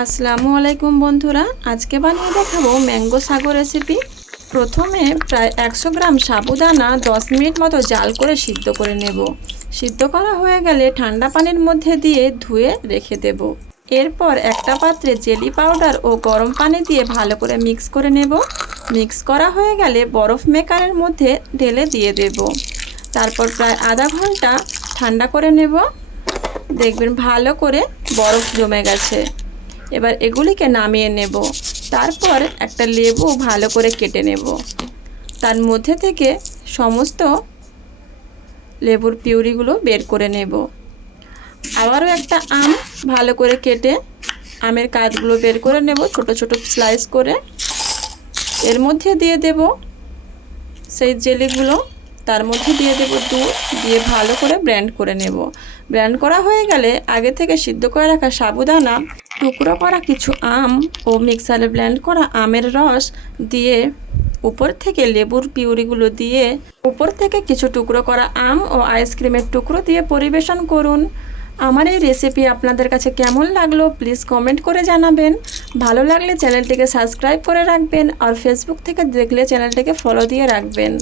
আসসালামু আলাইকুম বন্ধুরা, আজকে বানিয়ে দেখাবো ম্যাঙ্গো সাগো রেসিপি। প্রথমে প্রায় 100 গ্রাম সাবুদানা 10 মিনিট মতো জাল করে সিদ্ধ করে নেব। সিদ্ধ করা হয়ে গেলে ঠান্ডা পানির মধ্যে দিয়ে ধুয়ে রেখে দেব। এরপর একটা পাত্রে জেলি পাউডার ও গরম পানি দিয়ে ভালো করে মিক্স করে নেব। মিক্স করা হয়ে গেলে বরফ মেকারের মধ্যে ঢেলে দিয়ে দেব। তারপর প্রায় আধা ঘন্টা ঠান্ডা করে নেব। দেখবেন ভালো করে বরফ জমে গেছে। এবার এগুলিকে নামিয়ে নেব। তারপর একটা লেবু ভালো করে কেটে নেব। তার মধ্যে থেকে সমস্ত লেবুর পিউরিগুলো বের করে নেব। আবারও একটা আম ভালো করে কেটে আমের কাঁচগুলো বের করে নেব ছোট ছোট স্লাইস করে। এর মধ্যে দিয়ে দেব সেই জেলিগুলো, তার মধ্যে দিয়ে দেব দুধ, দিয়ে ভালো করে ব্লেন্ড করে নেব। ব্লেন্ড করা হয়ে গেলে আগে থেকে সিদ্ধ করে রাখা সাবুদানা, টুকরো করা কিছু আম ও মিক্সারে ব্লেন্ড করা আমের রস দিয়ে উপর থেকে লেবুর পিউরিগুলো দিয়ে উপর থেকে কিছু টুকরো করা আম ও আইসক্রিমের টুকরো দিয়ে পরিবেশন করুন। আমার এই রেসিপি আপনাদের কাছে কেমন লাগলো প্লিজ কমেন্ট করে জানাবেন। ভালো লাগলে চ্যানেলটিকে সাবস্ক্রাইব করে রাখবেন আর ফেসবুক থেকে দেখলে চ্যানেলটিকে ফলো দিয়ে রাখবেন।